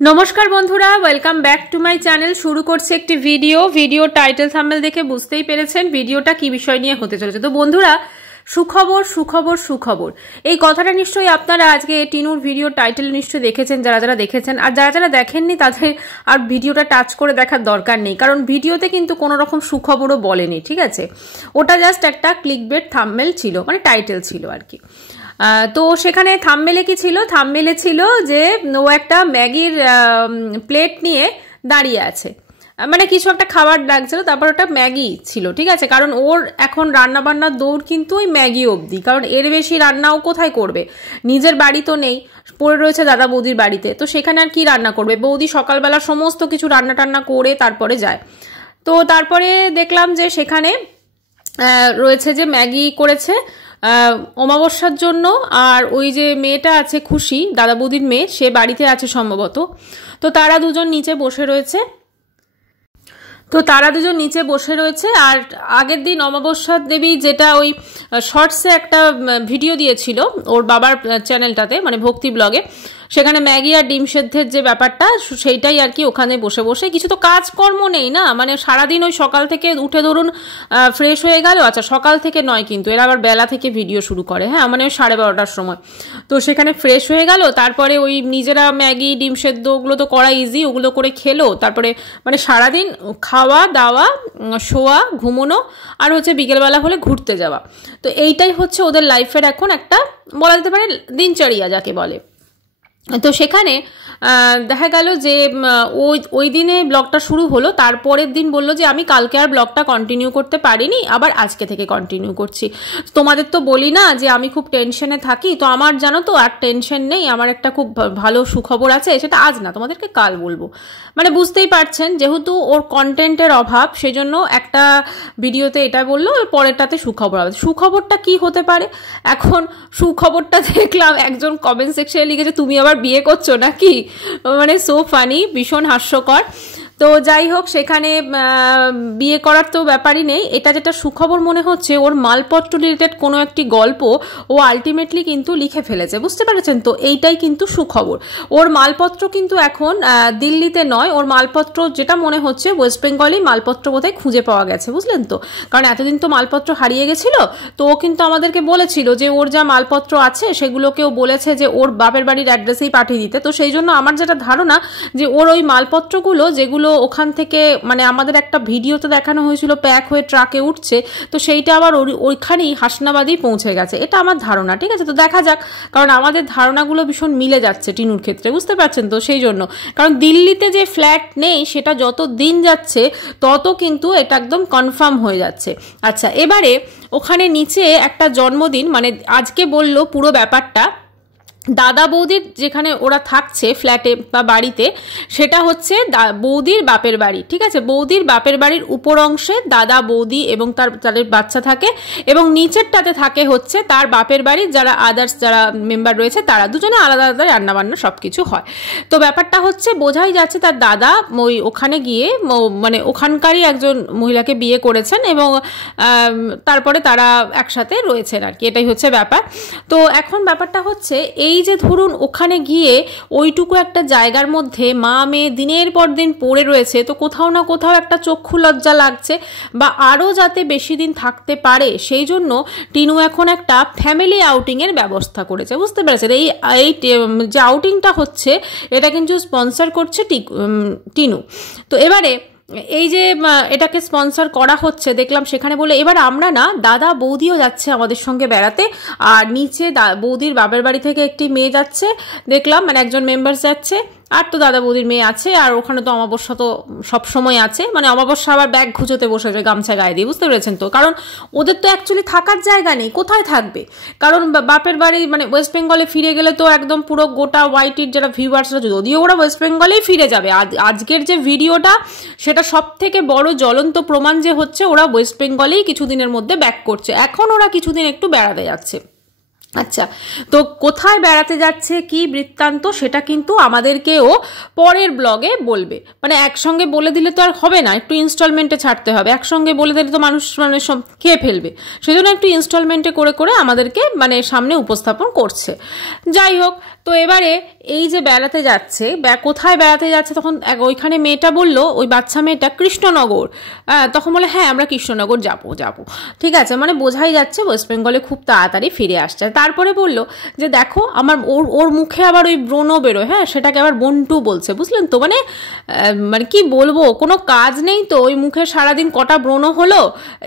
नमस्कार बंधुरा welcome back to my channel. शुरू करছে একটি ভিডিও টাইটেল থাম্বনেল দেখে বুঝতেই পেরেছেন ভিডিওটা কি বিষয় নিয়ে হতে চলেছে। তো বন্ধুরা সুখবর সুখবর সুখবর এই কথাটা নিশ্চয়ই আপনারা আজকে টিনুর ভিডিও টাইটেল নিশ্চয়ই দেখেছেন, যারা যারা দেখেছেন। আর যারা যারা দেখেননি তাদের আর ভিডিওটা টাচ করে দেখার দরকার নেই, কারণ ভিডিওতে কিন্তু কোনো রকম সুখবরও বলেনি, ঠিক আছে। ওটা জাস্ট একটা ক্লিকবেট থাম্বনেল ছিল, মানে টাইটেল ছিল আর কি। তো সেখানে থাম্বনেলে কি ছিল? থাম্বনেলে ছিল যে ও একটা ম্যাগির প্লেট নিয়ে দাঁড়িয়ে আছে, মানে কিছু একটা খাবার লাগছিল, তারপর ওটা ম্যাগি ছিল, ঠিক আছে। কারণ ওর এখন রান্না বান্নার দৌড় কিন্তু ওই ম্যাগি অবধি, কারণ এর বেশি রান্নাও কোথায় করবে, নিজের বাড়ি তো নেই, পড়ে রয়েছে দাদা বৌদির বাড়িতে, তো সেখানে আর কি রান্না করবে। বৌদি সকালবেলা সমস্ত কিছু রান্না টান্না করে তারপরে যায়। তো তারপরে দেখলাম যে সেখানে রয়েছে যে ম্যাগি করেছে অমাবস্যার জন্য, আর ওই যে মেয়েটা আছে খুশি, দাদা বৌদির মেয়ে, সে বাড়িতে আছে সম্ভবত। তো তারা দুজন নিচে বসে রয়েছে। আর আগের দিন অমাবস্যা দেবী যেটা ওই শর্টসে একটা ভিডিও দিয়েছিল ওর বাবার চ্যানেলটাতে, মানে ভক্তি ব্লগে, সেখানে ম্যাগি আর ডিম সেদ্ধের যে ব্যাপারটা সেইটাই আর কি। ওখানে বসে বসে কিছু তো কাজকর্ম নেই না, মানে সারাদিন ওই সকাল থেকে উঠে ধরুন ফ্রেশ হয়ে গেল, আচ্ছা সকাল থেকে নয় কিন্তু এরা আবার বেলা থেকে ভিডিও শুরু করে, হ্যাঁ, মানে ওই 12:30টার সময়। তো সেখানে ফ্রেশ হয়ে গেল, তারপরে ওই নিজেরা ম্যাগি ডিম সেদ্ধ ওগুলো তো করা ইজি, ওগুলো করে খেলো, তারপরে মানে সারাদিন খাওয়া দাওয়া, শোয়া, ঘুমোনো, আর হচ্ছে বিকেলবেলা হলে ঘুরতে যাওয়া। তো এইটাই হচ্ছে ওদের লাইফের এখন একটা বলা যেতে পারে দিনচর্যা যাকে বলে। তো সেখানে দেখা গেল যে ওই দিনে ব্লগটা শুরু হলো, তারপরের দিন বললো যে আমি কালকে আর ব্লগটা কন্টিনিউ করতে পারিনি, আবার আজকে থেকে কন্টিনিউ করছি। তোমাদের তো বলি না যে আমি খুব টেনশনে থাকি, তো আমার জানো তো আর টেনশন নেই, আমার একটা খুব ভালো সুখবর আছে, সেটা আজ না তোমাদেরকে কাল বলবো। মানে বুঝতেই পারছেন যেহেতু ওর কন্টেন্টের অভাব, সেজন্য একটা ভিডিওতে এটা বললো, পরেরটাতে সুখবর হবে। সুখবরটা কি হতে পারে? এখন সুখবরটা দেখলাম একজন কমেন্ট সেকশনে লিখেছে তুমি আবার বিয়ে করছো নাকি, মানে সো ফানি, ভীষণ হাস্যকর। তো যাই হোক, সেখানে বিয়ে করার তো ব্যাপারই নেই। এটা যেটা সুখবর মনে হচ্ছে, ওর মালপত্র রিলেটেড কোনো একটি গল্প ও আলটিমেটলি কিন্তু লিখে ফেলেছে, বুঝতে পারছেন তো, এইটাই কিন্তু সুখবর। ওর মালপত্র কিন্তু এখন দিল্লিতে নয়, ওর মালপত্র যেটা মনে হচ্ছে ওয়েস্ট বেঙ্গলেই মালপত্র বোধহয় খুঁজে পাওয়া গেছে, বুঝলেন তো। কারণ এতদিন তো মালপত্র হারিয়ে গেছিল, তো ও কিন্তু আমাদেরকে বলেছিল যে ওর যা মালপত্র আছে সেগুলোকেও বলেছে যে ওর বাপের বাড়ির অ্যাড্রেসেই পাঠিয়ে দিতে। তো সেই জন্য আমার যেটা ধারণা যে ওর ওই মালপত্রগুলো যেগুলো ওখান থেকে, মানে আমাদের একটা ভিডিওতে দেখানো হয়েছিল প্যাক হয়ে ট্রাকে উঠছে, তো সেইটা আবার ওইখানেই হাসনাবাদেই পৌঁছে গেছে, এটা আমার ধারণা, ঠিক আছে। তো দেখা যাক, কারণ আমাদের ধারণাগুলো ভীষণ মিলে যাচ্ছে টিনুর ক্ষেত্রে, বুঝতে পারছেন তো, সেই জন্য। কারণ দিল্লিতে যে ফ্ল্যাট নেই সেটা যত দিন যাচ্ছে তত কিন্তু এটা একদম কনফার্ম হয়ে যাচ্ছে। আচ্ছা, এবারে ওখানে নিচে একটা জন্মদিন, মানে আজকে বললো পুরো ব্যাপারটা দাদা বৌদির যেখানে ওরা থাকছে ফ্ল্যাটে বা বাড়িতে, সেটা হচ্ছে বৌদির বাপের বাড়ি, ঠিক আছে। বৌদির বাপের বাড়ির উপর অংশে দাদা বৌদি এবং তাদের বাচ্চা থাকে, এবং নিচেরটাতে থাকে হচ্ছে তার বাপের বাড়ির যারা আদার্স যারা মেম্বার রয়েছে, তারা দুজনে আলাদা আলাদা রান্নাবান্না সব কিছু হয়। তো ব্যাপারটা হচ্ছে বোঝাই যাচ্ছে তার দাদা ওখানে গিয়ে মানে ওখানকারই একজন মহিলাকে বিয়ে করেছেন, এবং তারপরে তারা একসাথে রয়েছেন আর কি, এটাই হচ্ছে ব্যাপার। তো এখন ব্যাপারটা হচ্ছে এই যে ধরুন ওখানে গিয়ে ওইটুকু একটা জায়গার মধ্যে মা মেয়ে দিনের পর দিন পড়ে রয়েছে, তো কোথাও না কোথাও একটা চক্ষু লজ্জা লাগছে, বা আরও যাতে বেশি দিন থাকতে পারে সেই জন্য টিনু এখন একটা ফ্যামিলি আউটিংয়ের ব্যবস্থা করেছে, বুঝতে পেরেছেন। এই যে আউটিংটা হচ্ছে এটা কিন্তু স্পন্সর করছে টিনু। তো এবারে এই যে এটাকে স্পন্সর করা হচ্ছে দেখলাম সেখানে বলে এবার আমরা না দাদা বৌদিও যাচ্ছে আমাদের সঙ্গে বেড়াতে, আর নিচে বৌদির বাপের বাড়ি থেকে একটি মেয়ে যাচ্ছে দেখলাম, মানে একজন মেম্বার যাচ্ছে, আর তো দাদা বৌদির মেয়ে আছে, আর ওখানে তো অমাবস্যা তো সবসময় আছে, মানে অমাবস্যা আবার ব্যাগ ঘুচোতে বসেছে গামছা গায়ে দিয়ে, বুঝতে পেরেছেন তো। কারণ ওদের তো অ্যাকচুয়ালি থাকার জায়গা নেই, কোথায় থাকবে, কারণ বাপের বাড়ি মানে ওয়েস্ট বেঙ্গলে ফিরে গেলে তো একদম পুরো গোটা ওয়াইটির যারা ভিউয়ার্সরা, যদিও ওরা ওয়েস্ট বেঙ্গলেই ফিরে যাবে, আজকের যে ভিডিওটা সেটা সব থেকে বড় জ্বলন্ত প্রমাণ যে হচ্ছে ওরা ওয়েস্ট বেঙ্গলেই কিছুদিনের মধ্যে ব্যাক করছে, এখন ওরা কিছুদিন একটু বেড়াতে যাচ্ছে। আচ্ছা, তো কোথায় বেড়াতে যাচ্ছে কি বৃত্তান্ত সেটা কিন্তু আমাদেরকেও পরের ব্লগে বলবে, মানে একসঙ্গে বলে দিলে তো আর হবে না, একটু ইনস্টলমেন্টে ছাড়তে হবে, একসঙ্গে বলে দিলে তো মানুষ মানে সব খেয়ে ফেলবে, সেজন্য একটু ইনস্টলমেন্টে করে করে আমাদেরকে মানে সামনে উপস্থাপন করছে। যাই হোক, তো এবারে এই যে বেড়াতে যাচ্ছে, কোথায় বেড়াতে যাচ্ছে, তখন ওইখানে মেয়েটা বলল, ওই বাচ্চা মেয়েটা কৃষ্ণনগর। তখন বলে হ্যাঁ আমরা কৃষ্ণনগর যাব। ঠিক আছে, মানে বোঝাই যাচ্ছে ওয়েস্ট বেঙ্গলে খুব তাড়াতাড়ি ফিরে আসছে। তারপরে বলল যে দেখো আমার ওর মুখে আবার ওই ব্রণ বেরোয়, হ্যাঁ সেটাকে আবার বন্টু বলছে, বুঝলেন তো। মানে কি বলবো, কোনো কাজ নেই তো, ওই মুখে সারাদিন কটা ব্রণ হলো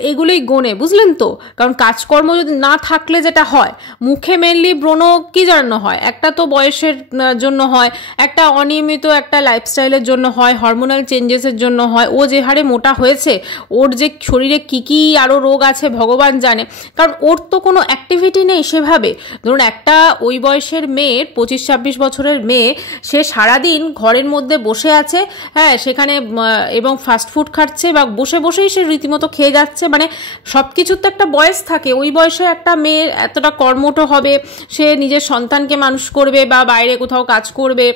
এগুলোই গোনে, বুঝলেন তো। কারণ কাজকর্ম যদি না থাকলে যেটা হয়, মুখে মেনলি ব্রণ কি জন্য হয়, একটা তো বয়সের জন্য হয়, একটা অনিয়মিত একটা লাইফস্টাইলের জন্য হয়, হরমোনাল চেঞ্জেসের জন্য হয়। ও যে হারে মোটা হয়েছে, ওর যে শরীরে কি আরও রোগ আছে ভগবান জানে, কারণ ওর তো কোনো অ্যাক্টিভিটি নেই সেভাবে। ধরুন একটা ওই বয়সের মেয়ের, 25-26 বছরের মেয়ে, সে সারাদিন ঘরের মধ্যে বসে আছে, হ্যাঁ সেখানে, এবং ফাস্টফুড খাচ্ছে বা বসেই সে রীতিমতো খেয়ে যাচ্ছে। মানে সব কিছুর তো একটা বয়স থাকে, ওই বয়সে একটা মেয়ে এতটা কর্মঠ হবে, সে নিজের সন্তানকে মানুষ করবে বা বাইরে কোথাও কাজ করবে,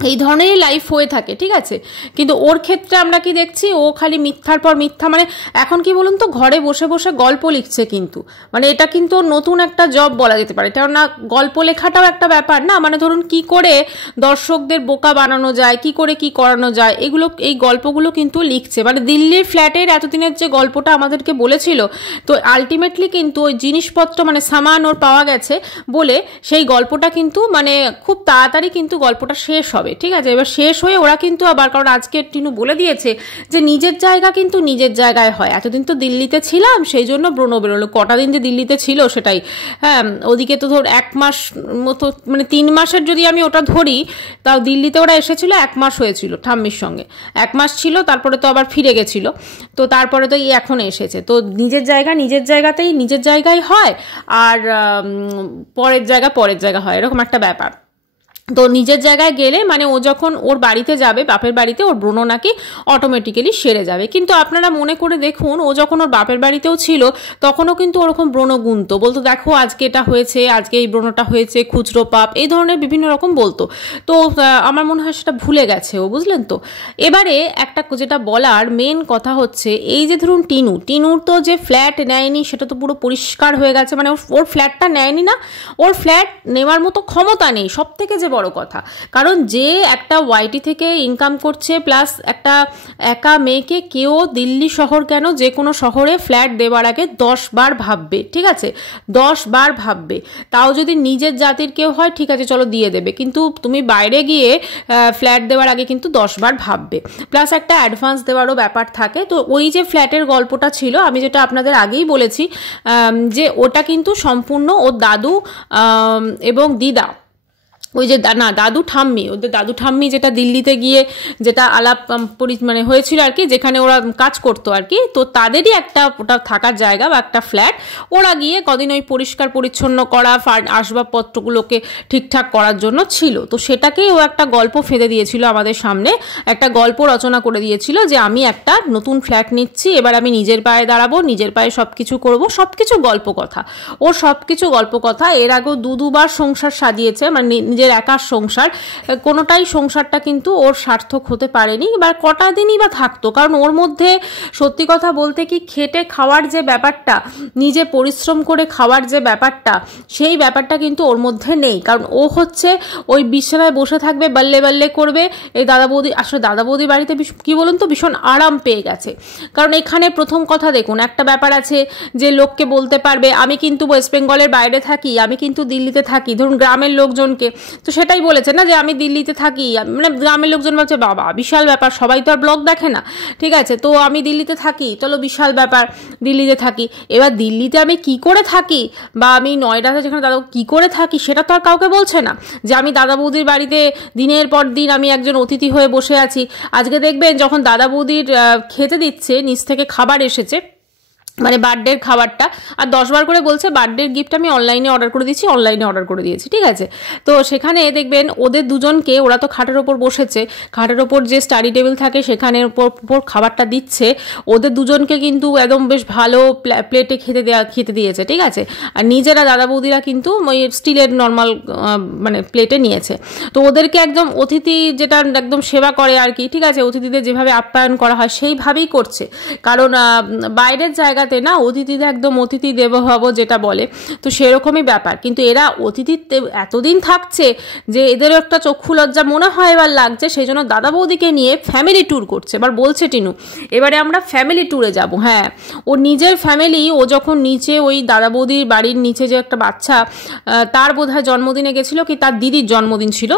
এই ধরনেরই লাইফ হয়ে থাকে, ঠিক আছে। কিন্তু ওর ক্ষেত্রে আমরা কি দেখছি, ও খালি মিথ্যার পর মিথ্যা। মানে এখন কি বলুন তো, ঘরে বসে গল্প লিখছে, কিন্তু মানে এটা কিন্তু নতুন একটা জব বলা যেতে পারে। কারণ না, গল্প লেখাটাও একটা ব্যাপার না, মানে ধরুন কি করে দর্শকদের বোকা বানানো যায়, কি করে কি করানো যায়, এই গল্পগুলো কিন্তু লিখছে। মানে দিল্লির ফ্ল্যাটের এতদিনের যে গল্পটা আমাদেরকে বলেছিল, তো আলটিমেটলি কিন্তু ওই জিনিসপত্র মানে সামান ওর পাওয়া গেছে বলে সেই গল্পটা কিন্তু মানে খুব তাড়াতাড়ি কিন্তু গল্পটা শেষ হবে, ঠিক আছে। এবার শেষ হয়ে ওরা কিন্তু আবার, কারণ আজকে টিনু বলে দিয়েছে যে নিজের জায়গা কিন্তু নিজের জায়গায় হয়। এতদিন তো দিল্লিতে ছিলাম সেই জন্য ব্রণ বেরোলো, কটা দিন যে দিল্লিতে ছিল সেটাই। হ্যাঁ ওদিকে তো ধর 1 মাস মতো, মানে 3 মাসের যদি আমি ওটা ধরি, তাও দিল্লিতে ওরা এসেছিল 1 মাস হয়েছিল ঠাম্মির সঙ্গে, 1 মাস ছিল, তারপরে তো আবার ফিরে গেছিল, তো তারপরে তো এখন এসেছে। তো নিজের জায়গা নিজের জায়গাতেই নিজের জায়গায় হয়, আর পরের জায়গা হয়, এরকম একটা ব্যাপার। তো নিজের জায়গায় গেলে মানে ও যখন ওর বাড়িতে যাবে, বাপের বাড়িতে, ওর ব্রণ নাকি অটোমেটিক্যালি সেরে যাবে। কিন্তু আপনারা মনে করে দেখুন, ও যখন ওর বাপের বাড়িতেও ছিল তখনও কিন্তু ওরকম ব্রণ গুনতো, বলতো দেখো আজকে এটা হয়েছে, আজকে এই ব্রণটা হয়েছে, খুচরো পাপ, এই ধরনের বিভিন্ন রকম বলতো। তো আমার মনে হয় সেটা ভুলে গেছে ও, বুঝলেন তো। এবারে একটা যেটা বলার মেন কথা হচ্ছে, এই যে ধরুন টিনুর তো যে ফ্ল্যাট নেয়নি সেটা তো পুরো পরিষ্কার হয়ে গেছে। মানে ওর ফ্ল্যাটটা নেয়নি না, ওর ফ্ল্যাট নেওয়ার মতো ক্ষমতা নেই, সব থেকে যে বড় কথা। কারণ যে একটা ওয়াইটি থেকে ইনকাম করছে, প্লাস একটা একা মেয়েকে কেউ দিল্লি শহর কেন, যে কোনো শহরে ফ্ল্যাট দেওয়ার আগে 10 বার ভাববে, ঠিক আছে, 10 বার ভাববে। তাও যদি নিজের জাতির কেউ হয় ঠিক আছে চলো দিয়ে দেবে, কিন্তু তুমি বাইরে গিয়ে ফ্ল্যাট দেওয়ার আগে কিন্তু 10 বার ভাববে, প্লাস একটা অ্যাডভান্স দেওয়ারও ব্যাপার থাকে। তো ওই যে ফ্ল্যাটের গল্পটা ছিল, আমি যেটা আপনাদের আগেই বলেছি, যে ওটা কিন্তু সম্পূর্ণ ওর দাদু এবং দিদা, ওই যে দাদু ঠাম্মি, ওদের দাদু ঠাম্মি যেটা দিল্লিতে গিয়ে যেটা আলাপ মানে হয়েছিল আর কি, যেখানে ওরা কাজ করতো আর কি, তো তাদেরই একটা ওটা থাকার জায়গা বা একটা ফ্ল্যাট, ওরা গিয়ে কদিন ওই পরিষ্কার পরিচ্ছন্ন করা, আসবাবপত্রগুলোকে ঠিকঠাক করার জন্য ছিল। তো সেটাকেই ও একটা গল্প ফেঁদে দিয়েছিল আমাদের সামনে, একটা গল্প রচনা করে দিয়েছিল যে আমি একটা নতুন ফ্ল্যাট নিচ্ছি, এবার আমি নিজের পায়ে দাঁড়াবো, নিজের পায়ে সব কিছু করবো, সব কিছু গল্প কথা, ওর সব কিছু গল্প কথা। এর আগেও দুবার সংসার সাজিয়েছে, মানে নিজের একার সংসার, কোনোটাই সংসারটা কিন্তু ওর সার্থক হতে পারেনি, বা কটা দিনই বা থাকতো। কারণ ওর মধ্যে সত্যি কথা বলতে কি, খেটে খাওয়ার যে ব্যাপারটা, নিজে পরিশ্রম করে খাওয়ার যে ব্যাপারটা, সেই ব্যাপারটা কিন্তু ওর মধ্যে নেই। কারণ ও হচ্ছে ওই বিছানায় বসে থাকবে, বাল্লে বাল্লে করবে। এই দাদা বৌদি, আসলে দাদা বৌদি বাড়িতে কি বলুন তো, ভীষণ আরাম পেয়ে গেছে। কারণ এখানে প্রথম কথা দেখুন, একটা ব্যাপার আছে যে লোককে বলতে পারবে আমি কিন্তু ওয়েস্ট বেঙ্গলের বাইরে থাকি, আমি কিন্তু দিল্লিতে থাকি, ধরুন গ্রামের লোকজনকে, তো সেটাই বলেছে না যে আমি দিল্লিতে থাকি, মানে গ্রামের লোকজন ভাবছে বাবা বিশাল ব্যাপার, সবাই তো আর ব্লগ দেখে না, ঠিক আছে, তো আমি দিল্লিতে থাকি, চলো বিশাল ব্যাপার, দিল্লিতে থাকি। এবার দিল্লিতে আমি কি করে থাকি, বা আমি নয়ডাতে যেখানে দাদা কি করে থাকি, সেটা তো আর কাউকে বলছে না যে আমি দাদা বৌদির বাড়িতে দিনের পর দিন আমি একজন অতিথি হয়ে বসে আছি। আজকে দেখবেন যখন দাদা বৌদির খেতে দিচ্ছে, নিচ থেকে খাবার এসেছে, মানে বার্থডের খাবারটা, আর 10 বার করে বলছে বার্থডের গিফট আমি অনলাইনে অর্ডার করে দিয়েছি, ঠিক আছে। তো সেখানে দেখবেন ওদের দুজনকে, ওরা তো খাটের ওপর বসেছে, খাটের ওপর যে স্টাডি টেবিল থাকে সেখানের উপর খাবারটা দিচ্ছে, ওদের দুজনকে কিন্তু একদম বেশ ভালো প্লেটে খেতে দিয়েছে, ঠিক আছে। আর নিজেরা দাদা বৌদিরা কিন্তু ওই স্টিলের নর্মাল মানে প্লেটে নিয়েছে। তো ওদেরকে একদম অতিথি যেটা একদম সেবা করে আর কি, ঠিক আছে, অতিথিদের যেভাবে আপ্যায়ন করা হয় সেইভাবেই করছে। কারণ বাইরের জায়গা জায়গাতে না অতিথিতে একদম অতিথি দেব ভব যেটা বলে, তো সেরকমই ব্যাপার। কিন্তু এরা অতিথিতে এতদিন থাকছে যে এদেরও একটা চক্ষু লজ্জা মনে হয় এবার লাগছে, সেই জন্য দাদা বৌদিকে নিয়ে ফ্যামিলি ট্যুর করছে। এবার বলছে টিনু এবারে আমরা ফ্যামিলি ট্যুরে যাব। হ্যাঁ, ও নিজের ফ্যামিলি, ও যখন নিচে ওই দাদা বৌদির বাড়ির নিচে যে একটা বাচ্চা তার বোধহয় জন্মদিনে গেছিল কি তার দিদির জন্মদিন ছিল,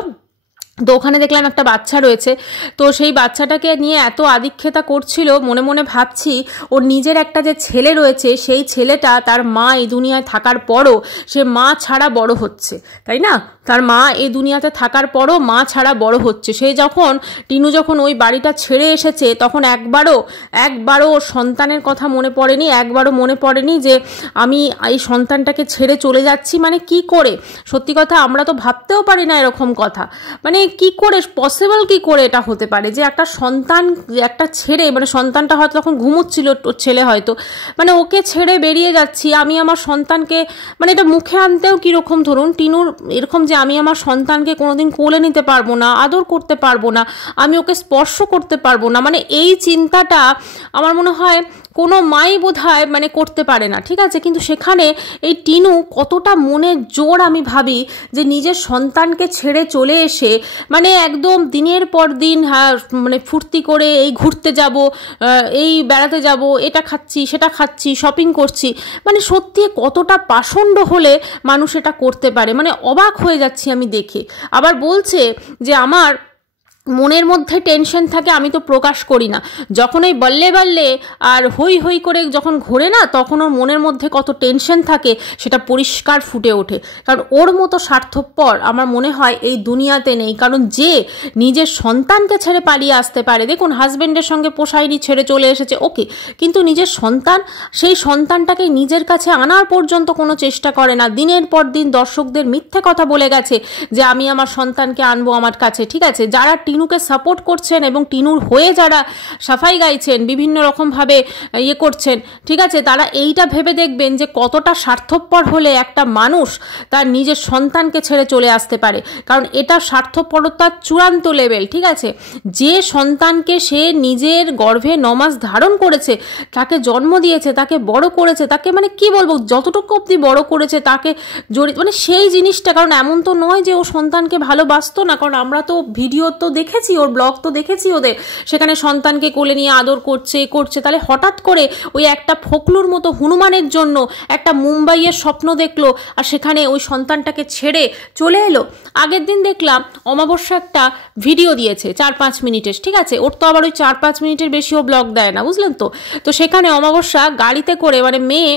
তো ওখানে দেখলাম একটা বাচ্চা রয়েছে, তো সেই বাচ্চাটাকে নিয়ে এত আদিক্ষেতা করছিল, মনে মনে ভাবছি ওর নিজের একটা যে ছেলে রয়েছে সেই ছেলেটা তার মা এই দুনিয়ায় থাকার পরও সে মা ছাড়া বড় হচ্ছে, তাই না? তার মা এই দুনিয়াতে থাকার পরও মা ছাড়া বড় হচ্ছে। সে যখন টিনু যখন ওই বাড়িটা ছেড়ে এসেছে তখন একবারও ওর সন্তানের কথা মনে পড়েনি, একবারও মনে পড়েনি যে আমি এই সন্তানটাকে ছেড়ে চলে যাচ্ছি। মানে কি করে, সত্যি কথা আমরা তো ভাবতেও পারি না এরকম কথা, মানে কি করে পসিবল, কি করে এটা হতে পারে যে একটা সন্তান একটা ছেড়ে, মানে সন্তানটা হয়তো তখন ঘুমোচ্ছিল ছেলে হয়তো, মানে ওকে ছেড়ে বেরিয়ে যাচ্ছি আমি আমার সন্তানকে, মানে এটা মুখে আনতেও কীরকম, ধরুন টিনুর এরকম যে আমি আমার সন্তানকে কোনোদিন কোলে নিতে পারবো না, আদর করতে পারবো না, আমি ওকে স্পর্শ করতে পারবো না, মানে এই চিন্তাটা আমার মনে হয় কোনো মাই বোধহয় মানে করতে পারে না, ঠিক আছে? কিন্তু সেখানে এই টিনু কতটা মনে জোর আমি ভাবি যে নিজের সন্তানকে ছেড়ে চলে এসে মানে একদম দিনের পর দিন, হ্যাঁ মানে ফুর্তি করে এই ঘুরতে যাব, এই বেড়াতে যাব, এটা খাচ্ছি সেটা খাচ্ছি, শপিং করছি, মানে সত্যি কতটা পাষণ্ড হলে মানুষ এটা করতে পারে, মানে অবাক হয়ে যাচ্ছি আমি দেখে। আবার বলছে যে আমার মনের মধ্যে টেনশন থাকে আমি তো প্রকাশ করি না, যখন ওই বললে বললে আর হই হই করে যখন ঘোরে না তখন ওর মনের মধ্যে কত টেনশন থাকে সেটা পরিষ্কার ফুটে ওঠে। কারণ ওর মতো স্বার্থপর আমার মনে হয় এই দুনিয়াতে নেই। কারণ যে নিজের সন্তানকে ছেড়ে পালিয়ে আসতে পারে, দেখুন হাজব্যান্ডের সঙ্গে পোষায়নি ছেড়ে চলে এসেছে ওকে, কিন্তু নিজের সন্তান, সেই সন্তানটাকে নিজের কাছে আনার পর্যন্ত কোনো চেষ্টা করে না, দিনের পর দিন দর্শকদের মিথ্যে কথা বলে গেছে যে আমি আমার সন্তানকে আনবো আমার কাছে, ঠিক আছে? যারা টিনুকে সাপোর্ট করছেন এবং টিনুর হয়ে যারা সাফাই গাইছেন, বিভিন্ন রকমভাবে ইয়ে করছেন, ঠিক আছে, তারা এইটা ভেবে দেখবেন যে কতটা স্বার্থপর হলে একটা মানুষ তার নিজের সন্তানকে ছেড়ে চলে আসতে পারে। কারণ এটা স্বার্থপরতার চূড়ান্ত লেভেল, ঠিক আছে? যে সন্তানকে সে নিজের গর্ভে 9 মাস ধারণ করেছে, তাকে জন্ম দিয়েছে, তাকে বড় করেছে, তাকে মানে কি বলবো যতটুকু অবধি বড় করেছে তাকে মানে সেই জিনিসটা, কারণ এমন তো নয় যে ও সন্তানকে ভালোবাসতো না, কারণ আমরা তো ভিডিও তো দেখেছি, ওর ব্লগ তো দেখেছি ওদের, সেখানে সন্তানকে কোলে নিয়ে আদর করছে, তাহলে হঠাৎ করে ওই একটা ফোকলুর মতো হনুমানের জন্য একটা মুম্বাইয়ের স্বপ্ন দেখলো আর সেখানে ওই সন্তানটাকে ছেড়ে চলে এলো। আগের দিন দেখলাম অমাবস্যা একটা ভিডিও দিয়েছে 4-5 মিনিটের, ঠিক আছে? ওর তো আবার ওই 4-5 মিনিটের বেশিও ব্লগ দেয় না, বুঝলেন তো? তো সেখানে অমাবস্যা গাড়িতে করে, মানে মেয়ে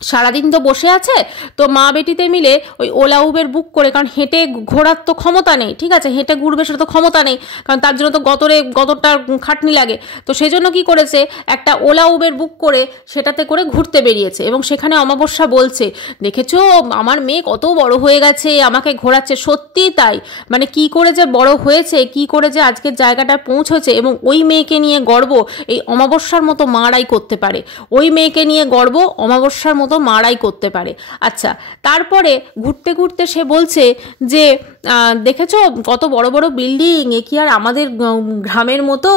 সারাদিন তো বসে আছে, তো মা বেটিতে মিলে ওই ওলা উবের বুক করে, কারণ হেঁটে ঘোরার তো ক্ষমতা নেই, ঠিক আছে? হেঁটে ঘুরবে সেটা তো ক্ষমতা নেই, কারণ তার জন্য তো গতরটা খাটনি লাগে। তো সেই জন্য কী করেছে, একটা ওলা উবের বুক করে সেটাতে করে ঘুরতে বেরিয়েছে। এবং সেখানে অমাবস্যা বলছে দেখেছো আমার মেয়ে কত বড় হয়ে গেছে, আমাকে ঘোরাচ্ছে। সত্যি তাই, মানে কি করে যে বড় হয়েছে, কি করে যে আজকের জায়গাটায় পৌঁছেছে। এবং ওই মেয়েকে নিয়ে গর্ব এই অমাবস্যার মতো মারাই করতে পারে, ওই মেয়েকে নিয়ে গর্ব অমাবস্যার মতো মারাই করতে পারে। আচ্ছা, তারপরে ঘুরতে ঘুরতে সে বলছে যে দেখেছো কত বড় বড় বিল্ডিং, এ কি আর আমাদের গ্রামের মতো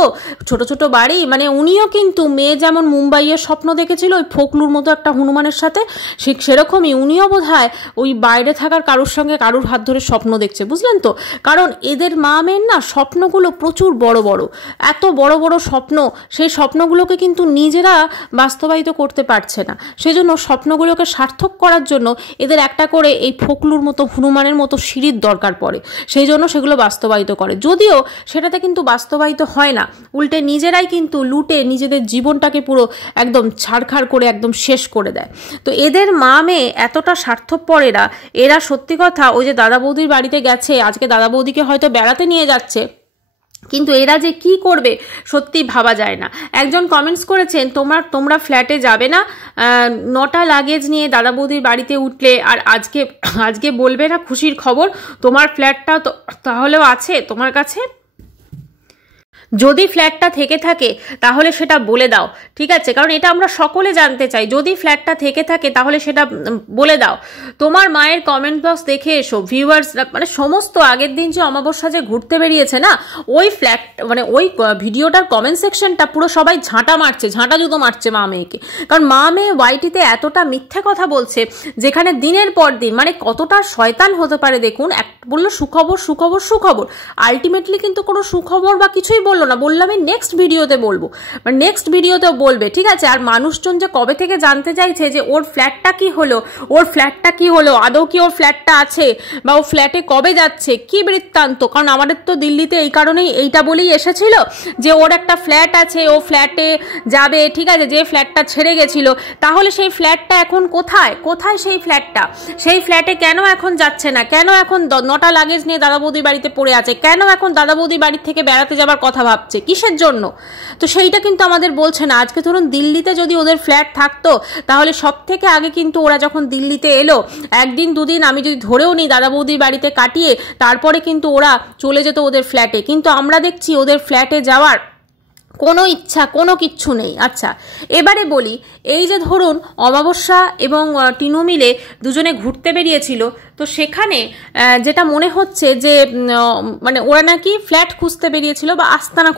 ছোট ছোট বাড়ি? মানে উনিও কিন্তু মেয়ে যেমন মুম্বাইয়ের স্বপ্ন দেখেছিল ওই ফোকলুর মতো একটা হনুমানের সাথে, সেরকমই উনিও বোধহয় ওই বাইরে থাকার কারোর সঙ্গে কারোর হাত ধরে স্বপ্ন দেখছে, বুঝলেন তো? কারণ এদের মা মেয়ের না স্বপ্নগুলো প্রচুর বড় বড়, এত বড় বড় স্বপ্ন, সেই স্বপ্নগুলোকে কিন্তু নিজেরা বাস্তবায়িত করতে পারছে না। সেই জন্য স্বপ্নগুলোকে সার্থক করার জন্য এদের একটা করে এই ফোকলুর মতো হনুমানের মতো সিঁড়ির দরকার পড়ে, সেই জন্য সেগুলো বাস্তবায়িত করে। যদিও সেটাতে কিন্তু বাস্তবায়িত হয় না, উল্টে নিজেরাই কিন্তু লুটে নিজেদের জীবনটাকে পুরো একদম ছাড়খাড় করে একদম শেষ করে দেয়। তো এদের মা মেয়ে এতটা স্বার্থপর এরা সত্যি কথা, ওই যে দাদা বৌদির বাড়িতে গেছে, আজকে দাদা বৌদিকে হয়তো বেড়াতে নিয়ে যাচ্ছে, কিন্তু এরা যে কি করবে সত্যি ভাবা যায় না। একজন কমেন্টস করেছেন তোমরা ফ্ল্যাটে যাবে না, 9টা লাগেজ নিয়ে দাদা বৌদির বাড়িতে উঠলে, আর আজকে বলবে না খুশির খবর তোমার ফ্ল্যাটটা তাহলেও আছে তোমার কাছে। যদি ফ্ল্যাটটা থেকে থাকে তাহলে সেটা বলে দাও, ঠিক আছে? কারণ এটা আমরা সকলে জানতে চাই, যদি ফ্ল্যাটটা থেকে থাকে তাহলে সেটা বলে দাও। তোমার মায়ের কমেন্ট বক্স দেখে এসো, ভিউয়ার্স মানে সমস্ত আগের দিন যে অমাবস্যা যে ঘুরতে বেরিয়েছে না, ওই ফ্ল্যাট মানে ওই ভিডিওটার কমেন্ট সেকশনটা পুরো সবাই ঝাঁটা জুতো মারছে মা মেয়েকে। কারণ মা মেয়ে ওয়াইটিতে এতটা মিথ্যে কথা বলছে, যেখানে দিনের পর দিন মানে কতটা শয়তান হতে পারে দেখুন। বললো সুখবর সুখবর সুখবর, আলটিমেটলি কিন্তু কোনো সুখবর বা কিছুই বললো না, বললাম আমি নেক্সট ভিডিওতে বলবো, মানে নেক্সট ভিডিওতেও বলবে, ঠিক আছে? আর মানুষজন যে কবে থেকে জানতে চাইছে যে ওর ফ্ল্যাটটা কি হলো, ওর ফ্ল্যাটটা কি হলো, আদৌ কি ওর ফ্ল্যাটটা আছে বা ও ফ্ল্যাটে কবে যাচ্ছে, কি বৃত্তান্ত। কারণ আমাদের তো দিল্লিতে এই কারণেই এইটা বলেই এসেছিল যে ওর একটা ফ্ল্যাট আছে, ও ফ্ল্যাটে যাবে, ঠিক আছে? যে ফ্ল্যাটটা ছেড়ে গেছিল, তাহলে সেই ফ্ল্যাটটা এখন কোথায়? কোথায় সেই ফ্ল্যাটটা? সেই ফ্ল্যাটে কেন এখন যাচ্ছে না? কেন এখন 9টা লাগেজ নিয়ে দাদা বৌদির বাড়িতে পড়ে আছে? কেন এখন দাদা বৌদির বাড়ি থেকে বেড়াতে যাবার কথা ভাবছে? কিসের জন্য? তো সেইটা কিন্তু আমাদের বলছে না। আজকে ধরুন দিল্লিতে যদি ওদের ফ্ল্যাট থাকতো, তাহলে সব থেকে আগে কিন্তু ওরা যখন দিল্লিতে এলো, একদিন দুদিন আমি যদি ধরেও নিই দাদা বৌদির বাড়িতে কাটিয়ে, তারপরে কিন্তু ওরা চলে যেত ওদের ফ্ল্যাটে। কিন্তু আমরা দেখছি ওদের ফ্ল্যাটে যাওয়ার কোনো ইচ্ছা, কোনো কিচ্ছু নেই। আচ্ছা, এবারে বলি, এই যে ধরুন অমাবস্যা এবং টিনু মিলে দুজনে ঘুরতে বেরিয়েছিল, তো সেখানে যেটা মনে হচ্ছে যে মানে ওরা নাকি ফ্ল্যাট খুঁজতে বেরিয়েছিল বা আস্তানা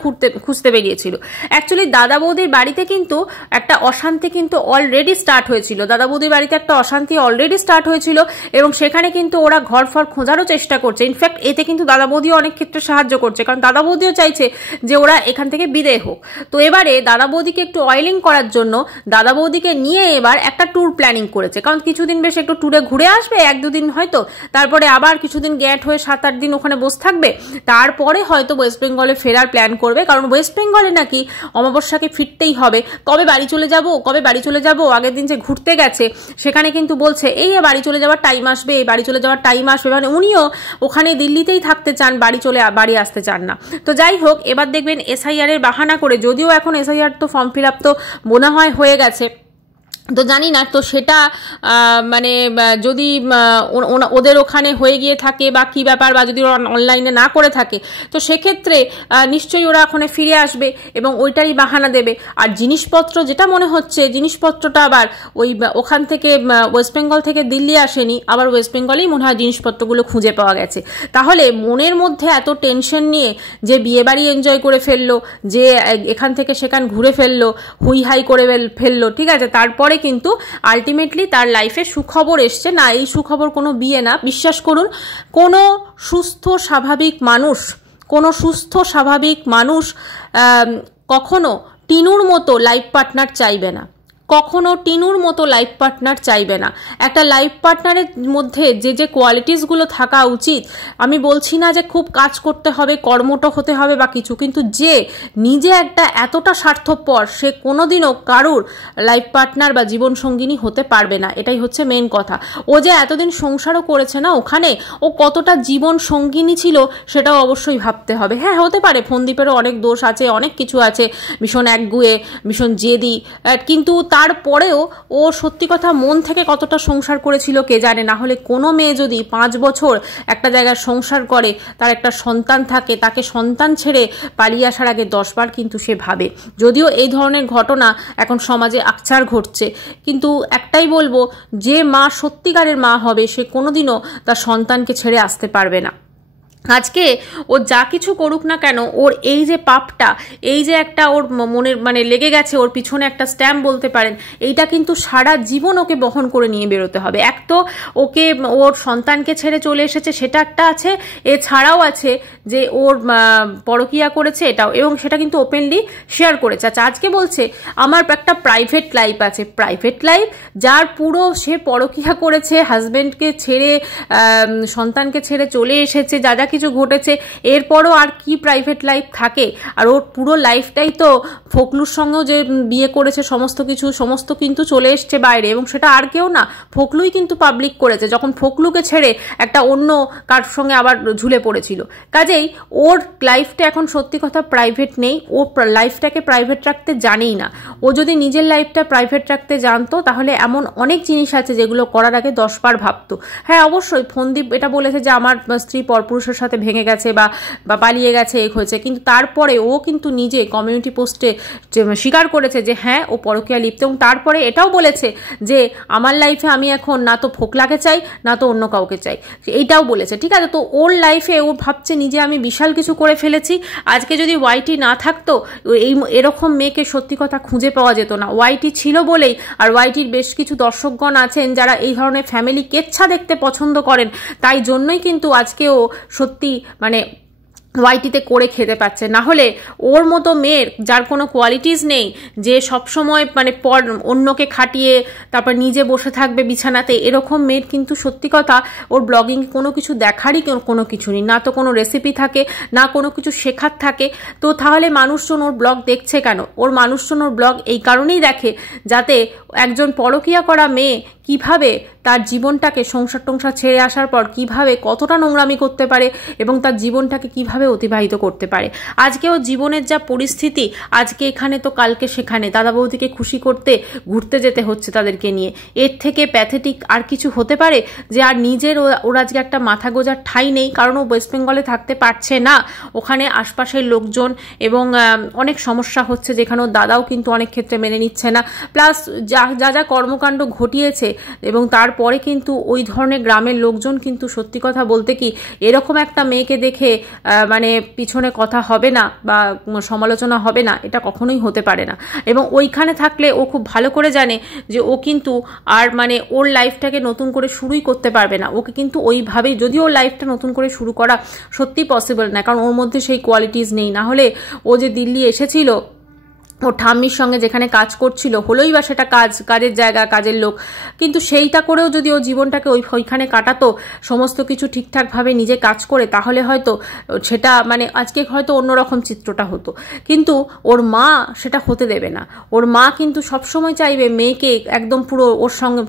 খুঁজতে বেরিয়েছিল। অ্যাকচুয়ালি দাদা বৌদির বাড়িতে কিন্তু একটা অশান্তি কিন্তু অলরেডি স্টার্ট হয়েছিল, দাদা বৌদির বাড়িতে একটা অশান্তি অলরেডি স্টার্ট হয়েছিল, এবং সেখানে কিন্তু ওরা ঘর ফর খোঁজারও চেষ্টা করছে। ইনফ্যাক্ট এতে কিন্তু দাদা বৌদিও অনেক ক্ষেত্রে সাহায্য করছে, কারণ দাদা বৌদিও চাইছে যে ওরা এখান থেকে বিদেয় হোক। তো এবারে দাদা বৌদিকে একটু অয়েলিং করার জন্য দাদা বৌদিকে নিয়ে এবার একটা ট্যুর প্ল্যানিং করেছে। কারণ কিছুদিন বেশ একটু ট্যুরে ঘুরে আসবে, 1-2 দিন হয়তো, তারপরে আবার কিছুদিন গ্যাট হয়ে 7-8 দিন ওখানে বসে থাকবে, তারপরে হয়তো ওয়েস্ট বেঙ্গলে ফেরার প্ল্যান করবে। কারণ ওয়েস্ট বেঙ্গলে নাকি অমাবস্যাকে ফিরতেই হবে। কবে বাড়ি চলে যাব, কবে বাড়ি চলে যাব, আগের দিন যে ঘুরতে গেছে সেখানে কিন্তু বলছে এই বাড়ি চলে যাওয়ার টাইম আসবে, এই বাড়ি চলে যাওয়ার টাইম আসবে, মানে উনিও ওখানে দিল্লিতেই থাকতে চান, বাড়ি আসতে চান না। তো যাই হোক, এবার দেখবেন এসআইআর এর বাহানা করে, যদিও এখন এসআইআর তো ফর্ম ফিল আপ তো মনে হয় হয়ে গেছে, তো জানি না, তো সেটা মানে যদি ওদের ওখানে হয়ে গিয়ে থাকে বা কি ব্যাপার, বা যদি ওরা অনলাইনে না করে থাকে, তো সেক্ষেত্রে নিশ্চয়ই ওরা ওখানে ফিরে আসবে এবং ওইটারই বাহানা দেবে। আর জিনিসপত্র যেটা মনে হচ্ছে, জিনিসপত্রটা আবার ওখান থেকে ওয়েস্ট বেঙ্গল থেকে দিল্লি আসেনি, আবার ওয়েস্ট বেঙ্গলেই মনে হয় জিনিসপত্রগুলো খুঁজে পাওয়া গেছে। তাহলে মনের মধ্যে এত টেনশন নিয়ে যে বিয়েবাড়ি এনজয় করে ফেললো, যে এখান থেকে সেখান ঘুরে ফেললো, হুই হাই করে ফেললো, ঠিক আছে, তারপরে কিন্তু আলটিমেটলি তার লাইফে সুখবর এসছে না। এই সুখবর কোনো বিয়ে না, বিশ্বাস করুন। কোনো সুস্থ স্বাভাবিক মানুষ কখনো টিনুর মতো লাইফ পার্টনার চাইবে না, কখনো টিনুর মতো লাইফ পার্টনার চাইবে না। একটা লাইফ পার্টনারের মধ্যে যে কোয়ালিটিসগুলো থাকা উচিত, আমি বলছি না যে খুব কাজ করতে হবে, কর্মঠ হতে হবে বা কিছু, কিন্তু যে নিজে একটা এতটা স্বার্থপর, সে কোনোদিনও কারুর লাইফ পার্টনার বা জীবনসঙ্গিনী হতে পারবে না। এটাই হচ্ছে মেন কথা। ও যে এতদিন সংসারও করেছে না ওখানে, ও কতটা জীবন সঙ্গিনী ছিল সেটাও অবশ্যই ভাবতে হবে। হ্যাঁ, হতে পারে ফোনদীপেরও অনেক দোষ আছে, অনেক কিছু আছে, ভীষণ একগুয়ে, ভীষণ জেদি, কিন্তু তারপরেও ও সত্যি কথা মন থেকে কতটা সংসার করেছিল কে জানে। না হলে কোনো মেয়ে যদি 5 বছর একটা জায়গায় সংসার করে, তার একটা সন্তান থাকে, তাকে সন্তান ছেড়ে পালিয়ে আসার আগে 10 বার কিন্তু সে ভাবে। যদিও এই ধরনের ঘটনা এখন সমাজে আকছার ঘটছে, কিন্তু একটাই বলবো, যে মা সত্যিকারের মা হবে, সে কোনোদিনও তার সন্তানকে ছেড়ে আসতে পারবে না। আজকে ও যা কিছু করুক না কেন, ওর এই যে পাপটা, এই যে একটা ওর মনের মানে লেগে গেছে, ওর পিছনে একটা স্ট্যাম্প বলতে পারেন, এইটা কিন্তু সারা জীবন ওকে বহন করে নিয়ে বেরোতে হবে। এক তো ওকে ওর সন্তানকে ছেড়ে চলে এসেছে, সেটা একটা আছে, এছাড়াও আছে যে ওর পরকীয়া করেছে এটাও, এবং সেটা কিন্তু ওপেনলি শেয়ার করেছে। আচ্ছা, আজকে বলছে আমার একটা প্রাইভেট লাইফ আছে। প্রাইভেট লাইফ যার পুরো সে পরকীয়া করেছে, হাজবেন্ডকে ছেড়ে সন্তানকে ছেড়ে চলে এসেছে, যা যা কিছু ঘটেছে, এরপরও আর কি প্রাইভেট লাইফ থাকে? আর ওর পুরো লাইফটাই তো ফোকলুর সঙ্গেও যে বিয়ে করেছে, সমস্ত কিন্তু চলে এসছে বাইরে, এবং সেটা আর কেউ না, ফোকলুই কিন্তু পাবলিক করেছে, যখন ফোকলুকে ছেড়ে একটা অন্য কার সঙ্গে আবার ঝুলে পড়েছিল। কাজেই ওর লাইফটা এখন সত্যি কথা প্রাইভেট নেই, ও লাইফটাকে প্রাইভেট রাখতে জানেই না। ও যদি নিজের লাইফটা প্রাইভেট রাখতে জানতো, তাহলে এমন অনেক জিনিস আছে যেগুলো করার আগে 10 বার ভাবতো। হ্যাঁ, অবশ্যই ফোনদীপ এটা বলেছে যে আমার স্ত্রী পরপুরুষের সাথে সাথে ভেঙে গেছে বা পালিয়ে গেছে, এক হয়েছে, কিন্তু তারপরে ও কিন্তু নিজে কমিউনিটি পোস্টে স্বীকার করেছে যে হ্যাঁ ও পরকীয়া লিপ্ত, এবং তারপরে এটাও বলেছে যে আমার লাইফে আমি এখন না তো ফোকলাকে চাই না তো অন্য কাউকে চাই, এইটাও বলেছে। ঠিক আছে, তো ওর লাইফে ও ভাবছে নিজে আমি বিশাল কিছু করে ফেলেছি। আজকে যদি ওয়াইটি না থাকতো এরকম মেয়েকে সত্যি কথা খুঁজে পাওয়া যেত না। ওয়াইটি ছিল বলেই, আর ওয়াইটির বেশ কিছু দর্শকগণ আছেন যারা এই ধরনের ফ্যামিলি কেচ্ছা দেখতে পছন্দ করেন, তাই জন্যই কিন্তু আজকেও সত্যি মানে ওয়াইটিতে করে খেতে পাচ্ছে। না হলে ওর মতো মেয়ের যার কোনো কোয়ালিটিস নেই, যে সবসময় মানে অন্যকে খাটিয়ে তারপর নিজে বসে থাকবে বিছানাতে, এরকম মেয়ের কিন্তু সত্যি কথা ওর ব্লগিং কোনো কিছু দেখারই কোনো কিছু নেই, না তো কোনো রেসিপি থাকে না কোনো কিছু শেখার থাকে। তো তাহলে মানুষজন ওর ব্লগ দেখছে কেন? মানুষজন ওর ব্লগ এই কারণেই দেখে যাতে একজন পরকীয়া করা মেয়ে কিভাবে তার জীবনটাকে সংসার টংসার ছেড়ে আসার পর কিভাবে কতটা নোংরামি করতে পারে এবং তার জীবনটাকে কিভাবে অতিবাহিত করতে পারে। আজকেও জীবনের যা পরিস্থিতি, আজকে এখানে তো কালকে সেখানে, দাদা বৌদিকে খুশি করতে ঘুরতে যেতে হচ্ছে তাদেরকে নিয়ে। এর থেকে প্যাথেটিক আর কিছু হতে পারে? যে আর নিজের ওর আজকে একটা মাথা গোজার ঠাঁই নেই, কারণ ও ওয়েস্ট বেঙ্গলে থাকতে পারছে না, ওখানে আশপাশের লোকজন এবং অনেক সমস্যা হচ্ছে, যেখানে ওর দাদাও কিন্তু অনেক ক্ষেত্রে মেনে নিচ্ছে না, প্লাস যা যা কর্মকাণ্ড ঘটিয়েছে, এবং তারপরে কিন্তু ওই ধরনের গ্রামের লোকজন কিন্তু সত্যি কথা বলতে কি এরকম একটা মেয়েকে দেখে মানে পিছনে কথা হবে না বা সমালোচনা হবে না, এটা কখনোই হতে পারে না। এবং ওইখানে থাকলে ও খুব ভালো করে জানে যে ও কিন্তু আর মানে ওর লাইফটাকে নতুন করে শুরুই করতে পারবে না। ওকে কিন্তু ওইভাবেই, যদিও ওর লাইফটা নতুন করে শুরু করা সত্যি পসিবল না, কারণ ওর মধ্যে সেই কোয়ালিটিস নেই। না হলে ও যে দিল্লি এসেছিল ও ঠাম্মির সঙ্গে যেখানে কাজ করছিল, হলোই বা সেটা কাজের জায়গা, কাজের লোক, কিন্তু সেইটা করেও যদি ও জীবনটাকে ওইখানে কাটাতো সমস্ত কিছু ঠিকঠাকভাবে নিজে কাজ করে, তাহলে হয়তো সেটা মানে আজকে হয়তো অন্যরকম চিত্রটা হতো। কিন্তু ওর মা সেটা হতে দেবে না। ওর মা কিন্তু সবসময় চাইবে মেয়েকে একদম পুরো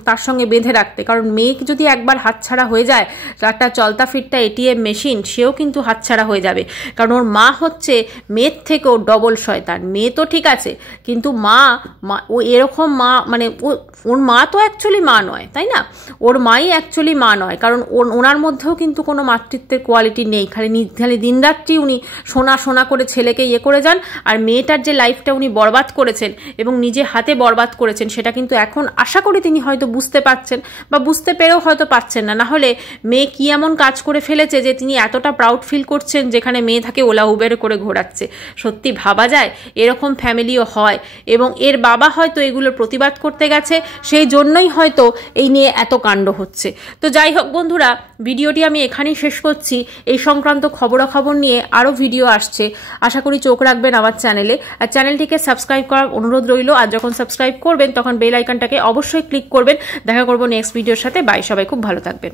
তার সঙ্গে বেঁধে রাখতে, কারণ মেয়ে যদি একবার হাতছাড়া হয়ে যায়, একটা চলতা ফিরতা এটিএম মেশিন, সেও কিন্তু হাতছাড়া হয়ে যাবে। কারণ ওর মা হচ্ছে মেয়ের থেকেও ডবল শয়তান। মেয়ে তো ঠিক আছে, কিন্তু মা ও এরকম মা মানে ওর মা তো অ্যাকচুয়ালি মা নয়, তাই না? ওর মাই অ্যাকচুয়ালি মা নয়, কারণ ওনার মধ্যেও কিন্তু কোনো মাতৃত্বের কোয়ালিটি নেই। খালি দিনরাত্রি উনি সোনা করে ছেলেকে ইয়ে করে যান, আর মেয়েটার যে লাইফটা উনি বরবাদ করেছেন এবং নিজে হাতে বরবাদ করেছেন, সেটা কিন্তু এখন আশা করি তিনি হয়তো বুঝতে পারছেন, বা বুঝতে পেরেও হয়তো পাচ্ছেন না। না হলে মেয়ে কি এমন কাজ করে ফেলেছে যে তিনি এতটা প্রাউড ফিল করছেন, যেখানে মেয়ে তাকে ওলা উবের করে ঘোরাচ্ছে। সত্যি ভাবা যায় এরকম ফ্যামিলিও হয়, এবং এর বাবা হয়তো এগুলোর প্রতিবাদ করতে গেছে, সেই জন্যই হয়তো এই নিয়ে এত কাণ্ড হচ্ছে। তো যাই হোক বন্ধুরা, ভিডিওটি আমি এখানেই শেষ করছি। এই সংক্রান্ত খবরাখবর নিয়ে আরও ভিডিও আসছে, আশা করি চোখ রাখবেন আমার চ্যানেলে, আর চ্যানেলটিকে সাবস্ক্রাইব করার অনুরোধ রইল। আর যখন সাবস্ক্রাইব করবেন তখন বেল আইকনটাকে অবশ্যই ক্লিক করবেন। দেখা করবো নেক্সট ভিডিওর সাথে। বাই, সবাই খুব ভালো থাকবেন।